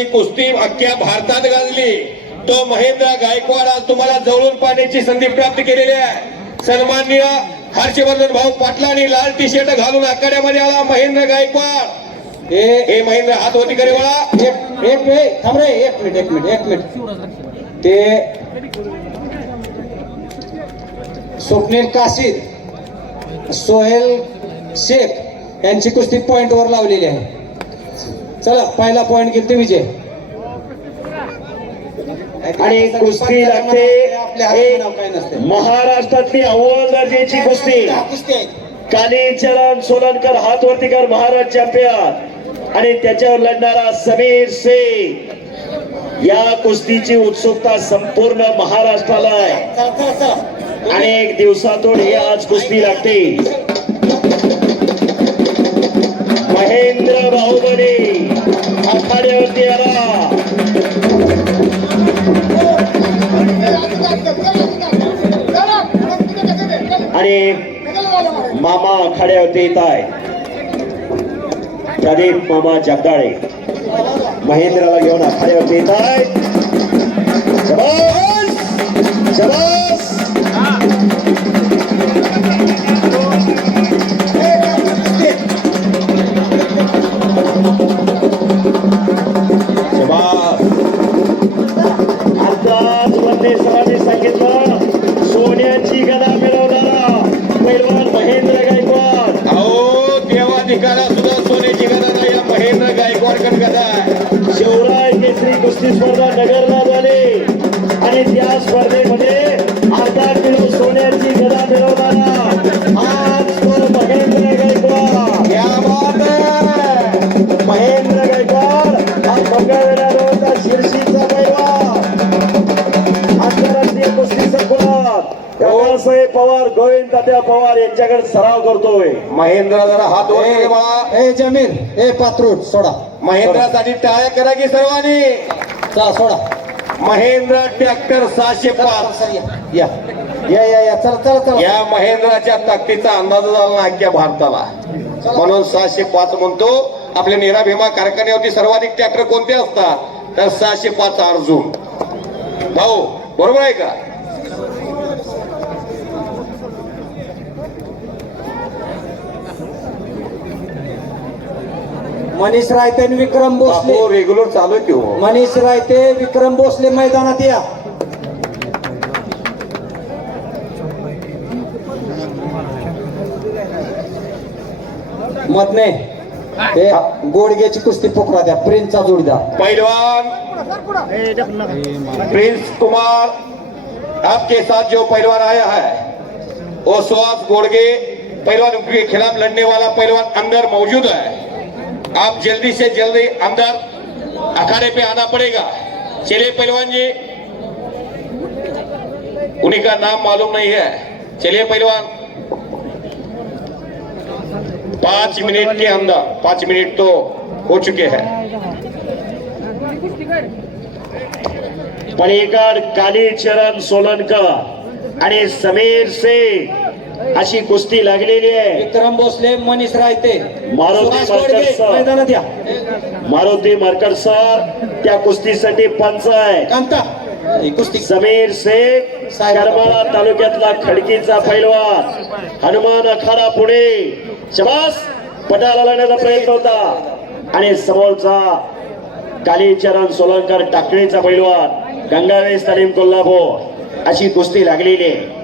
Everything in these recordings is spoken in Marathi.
कुस्ती अख्ख्या भारतात गाजली. तो महेंद्र गायकवाड आज तुम्हाला जवळून पाहण्याची संधी प्राप्त केलेली आहे. सन्माननीय हर्षवर्धन भाऊ पाटलांनी लाल टी शर्ट घालून आखाड्यामध्ये आला महेंद्र गायकवाड. हे महेंद्र हात होती करे वळा. एक मिनिट थांब रे एक मिनिट एक मिनिट एक मिनिट. ते स्वप्नील काशीद सोहेल शेख यांची कुस्ती पॉइंट वर लावलेली आहे. चला पहिला पॉइंट घेते विजय. आणि कुस्ती लागते. महाराष्ट्रातली अव्वल दर्जाची कुस्ती कुस्ती आहे कालीचरण सोलनकर हातवरतीकर महाराज चॅम्पियन आणि त्याच्यावर लढणारा समीर सिंग. या कुस्तीची उत्सुकता संपूर्ण महाराष्ट्राला आहे. अनेक दिवसातून ही आज कुस्ती लागते. महेंद्र बाहुबली. आखाड्यावरती आला आणि मामा आखाड्यावरती येत आहे. प्रदीप मामा जगदाळे. महेंद्राला घेऊन आखाड्यावरती येत आहे. शिवराय केसरी कुस्ती स्पर्धा नगरला झाली. आणि त्या स्पर्धेत बाबासाहेब पवार गोविंद तात्या पवार यांच्याकडे सराव करतोय. महेंद्र जरा हात वर करे बाळा. ए जमीर ए पात्रूट सोडा. महेंद्रासाठी टाळ्या करा की सर्वांनी. चला सोडा. महेंद्र ट्रॅक्टर सहाशे पाच. चला, या. या या या. चला चला चला. या महेंद्राच्या ताकदीचा अंदाज झाला ना अख्ख्या भारताला. म्हणून सहाशे पाच म्हणतो. आपल्या नेरा भीमा कारखान्यावरती सर्वाधिक ट्रॅक्टर कोणते असतात? तर सहाशे पाच अर्जुन. भाऊ बरोबर आहे का? मनीष रायते आणि विक्रम भोसले. बापू रेग्युलर चालू आहे की हो? मनीष रायते विक्रम भोसले मैदानात या. मत नाही. ते गोडग्याची कुस्ती पोकरा द्या प्रिन्सचा जोडीदार पहलवान प्रिंस कुमार आपके साथ जो पहलवान आया है वो सुहास गोड़गे पहलवान के खिलाफ लड़ने वाला पहलवान अंदर मौजूद है। आप जल्दी से जल्दी अंदर अखाड़े पे आना पड़ेगा। चलिए पहलवान जी। उन्हीं का नाम मालूम नहीं है। चलिए पहलवान। पांच मिनट के अंदर पांच मिनट तो हो चुके हैं। पलीकड कालीचरण सोलनकर आणि समीर सिंह अशी कुस्ती लागलेली आहे. विक्रम भोसले मनीष रायते. मारुती मरकर सर. या. मारुती मरकर सर त्या कुस्तीसाठी पंच आहे. कांता. कुस्ती समीर शेख करमाळा तालुक्यातला खडकीचा पैलवान. हनुमान अखाडा पुणे. शबास! पटाला लावण्याचा प्रयत्न होता. आणि समोरचा कालीचरण सोलंकर टाकळीचा पैलवान गंगावेस तालीम कोल्हापूर. अशी कुस्ती लागलेली आहे.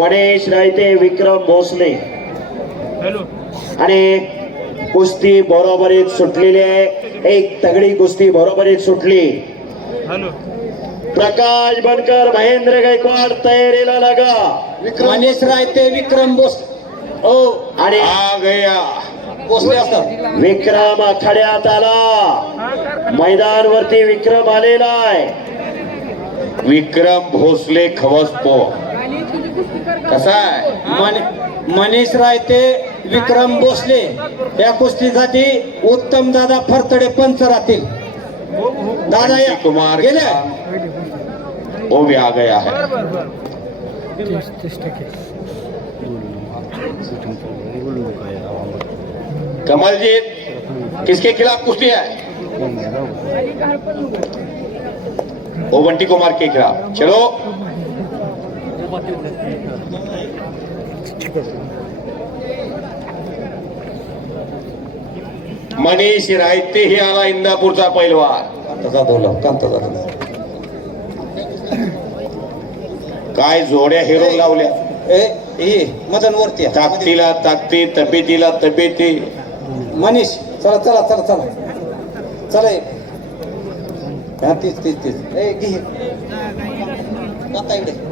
मनेश रायते विक्रम भोसले. आणि कुस्ती बरोबरीत सुटलेली आहे. एक तगडी कुस्ती बरोबरीत सुटली. प्रकाश बनकर महेंद्र गायकवाड तयारीला लागा. मनीष रायते विक्रम बोस हो आणि आ गया. भोसले असतात. विक्रम आखाड्यात आला. मैदानवरती विक्रम आलेला आहे. विक्रम भोसले खवसपो. कसा आहे? मनीष रायते विक्रम भोसले या कुस्तीसाठी उत्तम दादा फरतडे पंच राहतील दादा या कुमार गेले? वो भी आ गया है. टक्के कमलजीत किसके खिलाफ कुश्ती है? वो बंटी कुमार के खिलाफ। चलो। मनीष रायते ही आला इंदापूरचा पैलवान. कांताचा धोला काय जोड्या हिरो लावल्या? ए मदन वरती आहे. ताकदीला ताकदी तब्येतीला तब्येती. मनीष चला चला चला चला. चला. हा तीच तीच तीच. ए घे. आता इकडे.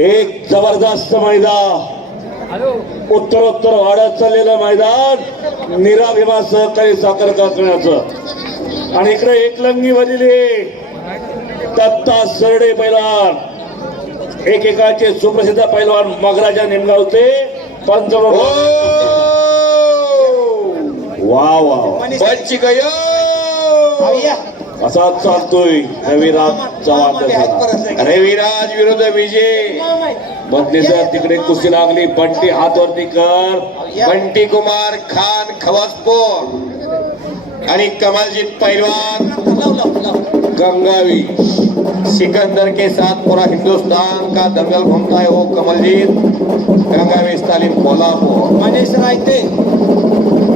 एक जबरदस्त मैदान। उत्तरोत्तर वाढत चाललेलं मैदान निराभिमा सहकारी साखर कारखान्याचं. आणि इकडे एकलंगी वदिले दत्ता सरडे पैलवान. एकेकाचे सुप्रसिद्ध पैलवान मगराजा निमगावते ओ पंचम वा वा असाच चालतोय. रविराज चव्हाण रविराज विरुद्ध विजय. बदलीचं तिकडे कुस्ती लागली. बंटी हातवरती कर. बंटी कुमार खान खवासपोर. आणि कमलजीत पैलवान. लाव लाव लाव गंगावी. सिकंदर के साथ पूरा हिंदुस्तान का दंगल घूमता है वो कमलजीत. गंगावी स्टालिन कोल्हापुर. मनीष रायते.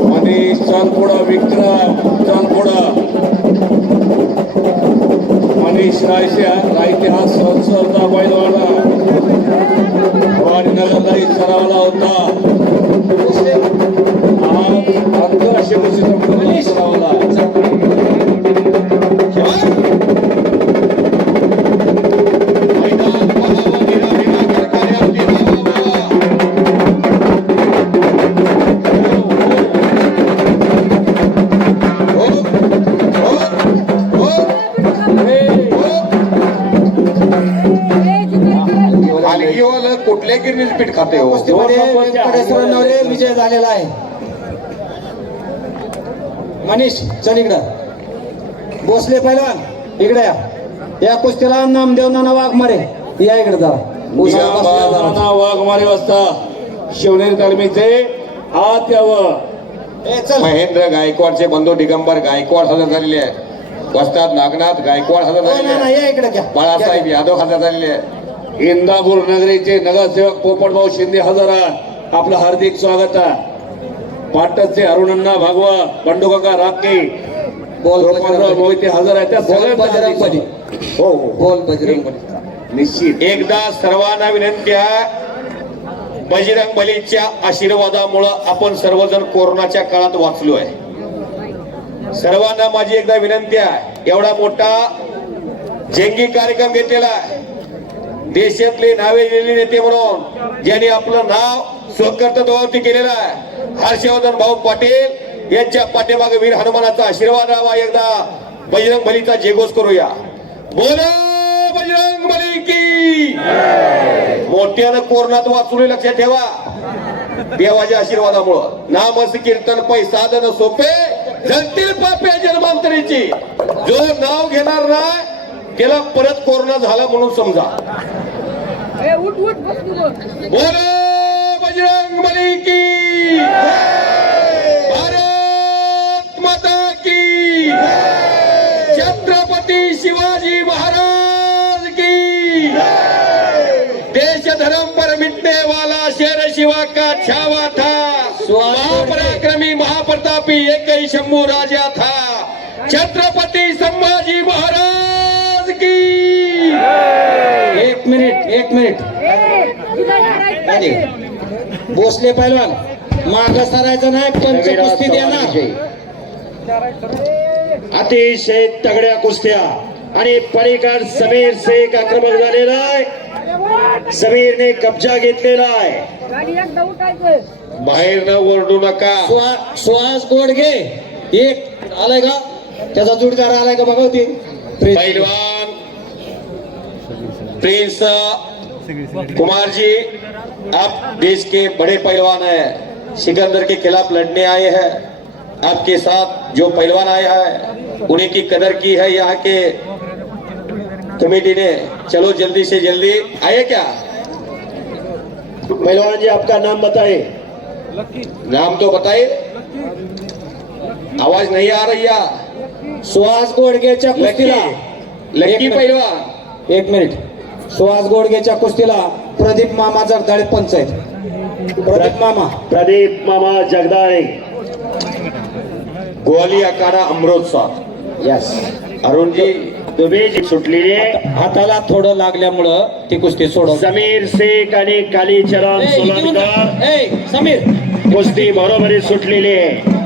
मनीष चल पुढं विक्रम चल पुढं देश रायसे रायते हा होता पैलवाना भवानी नगरलाही सरावला होता. आज आंतरराष्ट्रीय कुस्ती संघटनेने सरावला गिरणीच पीठ खाते हो. कुस्तीमध्ये व्यंकटेश्वर नवरे विजय झालेला आहे. मनीष चल इकडं. भोसले पैलवान इकडे या. या कुस्तीला नामदेव नाना वाघमारे. या इकडे जरा. नाना वाघमारे वाजता शिवनेरी तालमीचे आत यावं महेंद्र गायकवाडचे बंधू दिगंबर गायकवाड हजर झालेले आहेत. वस्ताद नागनाथ गायकवाड हजर ओ, झालेले बाळासाहेब यादव हजर झालेले आहेत. इंदापूर नगरीचे नगरसेवक पोपटभाऊ शिंदे हजर आहेत आपलं हार्दिक स्वागत आहे. पाटणचे अरुणण्णा भागवत बंडूकाका बजरंग मोहिते हजर आहेत. त्या बली. हो हो. बोल बजरंग निश्चित. एकदा सर्वांना विनंती आहे बजरंग बलीच्या आशीर्वादामुळं आपण सर्वजण कोरोनाच्या काळात वाचलो आहे. सर्वांना माझी एकदा विनंती आहे एवढा मोठा जंगी कार्यक्रम घेतलेला आहे. देशातले नावे नेते म्हणून ज्यांनी आपलं नाव स्वकर्तृत्वावरती केलेलं आहे. हर्षवर्धन भाऊ पाटील यांच्या पाठीमागे वीर हनुमानाचा आशीर्वाद राहावा एकदा. बजरंग बलीचा जेगोस करूया. बोल बजरंग बली की! मोठ्यानं कोरोनात वाचून लक्षात ठेवा. देवाच्या आशीर्वादामुळं. नामस कीर्तन पै साधन सोपे जगतील पाप्या जन्मांतरीची. जो नाव घेणार नाही त्याला परत कोरोना झाला म्हणून समजा. बोलो बजरंग बली की भारत माता की छत्रपति शिवाजी महाराज की देश धर्म पर मिटने वाला शेर शिवा का छावा था महापराक्रमी महाप्रतापी एक ही शंभू राजा था छत्रपति संभाजी महाराज की एक मिनिट. एक. भोसले पैलवान माग सरायचं नाही पंच कुस्ती देणार. अतिशय तगड्या कुस्त्या. आणि पलीकड समीर शेख आक्रमक झालेला आहे. समीरने कब्जा घेतलेला आहे. बाहेर न ओरडू नका. सुहा- सुहास गोडगे एक. आलाय का? त्याचा जोडीदार आलाय का बघा ते पैलवान. प्रिंस कुमार जी आप देश के बड़े पहलवान हैं। सिकंदर के खिलाफ लड़ने आए हैं। आपके साथ जो पहलवान आया है उन्हीं की कदर की है यहाँ के कमेटी ने। चलो जल्दी से जल्दी। आए क्या? पहलवान जी आपका नाम बताए। नाम तो बताए आवाज़ नहीं आ रही है। सुहास गोडगेच्या कुस्तीला एक मिनिट. पहलवान। एक मिनिट। सुहास गोडगेच्या कुस्तीला प्रदीप मामा जगदाळे पंच आहेत. प्रदीप मामा. प्रदीप मामा जगदाळे. ग्वाली अखाड़ा अमृतसर यस अरुण जी तुम्ही जी सुटलेली आहे हाताला थोडं लागल्यामुळं ती कुस्ती सोडव समीर शेख आणि कालीचरण सोलनकर समीर. कुस्ती बरोबरी सुटलेली आहे.